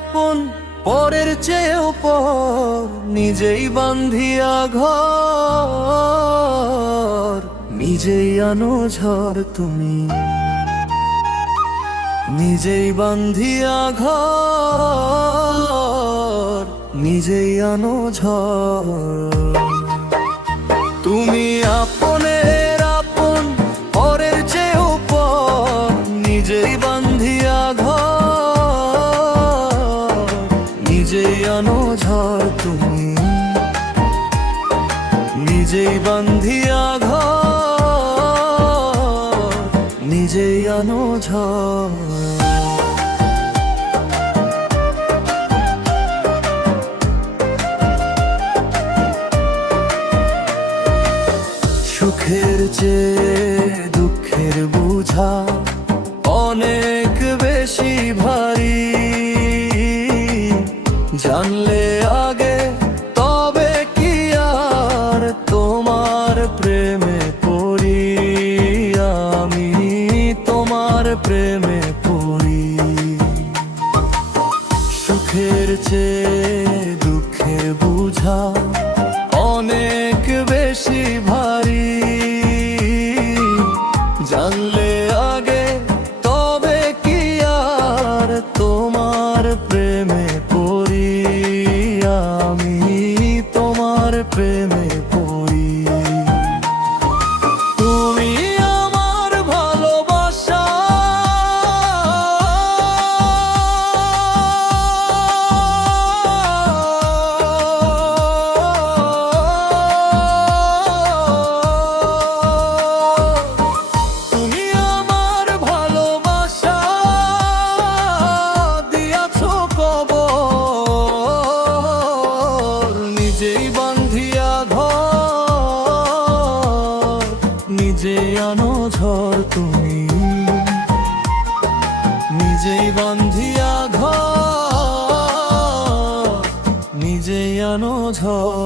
আপন পরের চেয়েও পর, নিজেই বান্ধিয়া ঘর, নিজেই আনো ঝড় তুমি। নিজেই বান্ধিয়া ঘর, নিজেই আনো ঝড়। তুমি আপনের আপন পরের চেয়েও পর, নিজেই বান্ধিয়া ঘর, নিজেই আনো ঝড় তুমি। নিজেই বান্ধিয়া ঘর, নিজেই আনো ঝড়। সুখের চেয়ে দুঃখের বোঝা অনেক বেশি ভারী, জানলে আগে তবে কি আর তোমার প্রেমে পড়ি, আমি তোমার প্রেমে পড়ি। সুখের চেয়ে দুঃখের বোঝা অনেক বেশি ভারী, জানলে আগে তবে কি আর তোমার প্রেমে পড়ি, আমি তোমার প্রেমে পড়ি। তুমি আমার ভালোবাসা, নিজেই বান্ধিয়া ঘর, নিজেই আনো ঝড় তুমি। নিজেই বান্ধিয়া ঘর, নিজেই আনো ঝড়।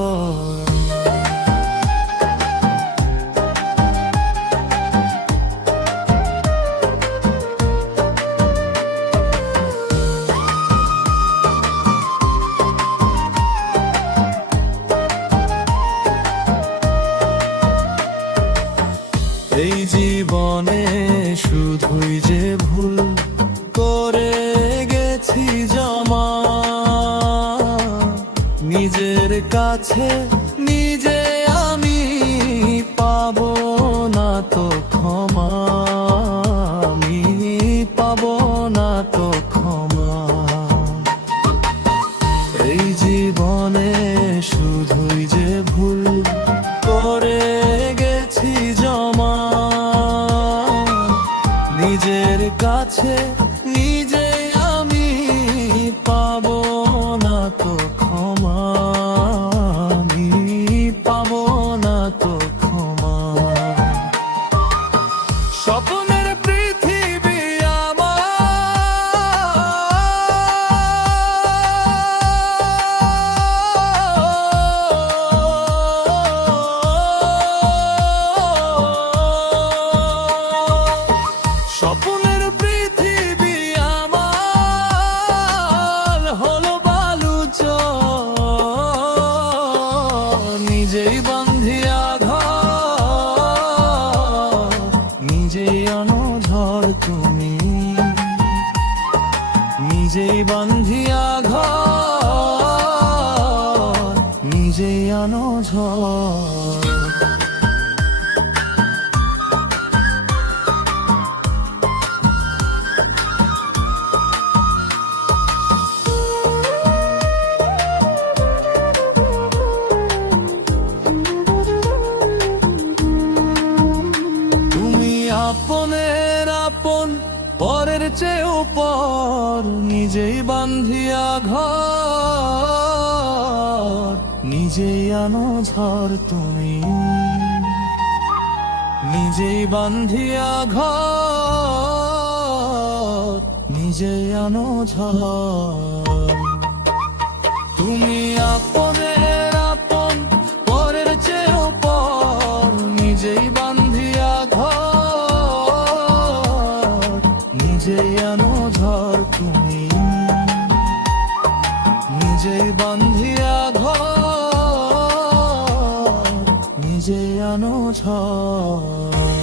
এই জীবনে শুধুই যে ভুল করে গেছি জমা, নিজের কাছে নিজে আমি পাবো না তো ক্ষমা, আমি পাবো না তো ক্ষমা। এই জীবনে শুধুই যে ভুল করে গেছি জমা, নিজের কাছে নিজে আমি পাবো না তো ক্ষমা, আমি পাবো না তো ক্ষমা। স্বপ্নের পৃথিবী স্বপ্নের পৃথিবী আমার হলো বালুচর, নিজেই বান্ধিয়া ঘর, নিজেই আনো ঝড় তুমি। নিজেই বান্ধিয়া ঘর, নিজেই আনো ঝড়। আপনের আপন পরের চেয়েও পর, নিজেই বান্ধিয়া ঘর, নিজেই আনো ঝড় তুমি। নিজেই বান্ধিয়া ঘর, নিজেই আনো ঝড়। তুমি আপনের আপন পরের চেয়েও পর, নিজেই বান্ধিয়া ঘর, নিজেই আনো ঝড় তুমি। নিজেই বান্ধিয়া ঘর, নিজে আনো ঝড়।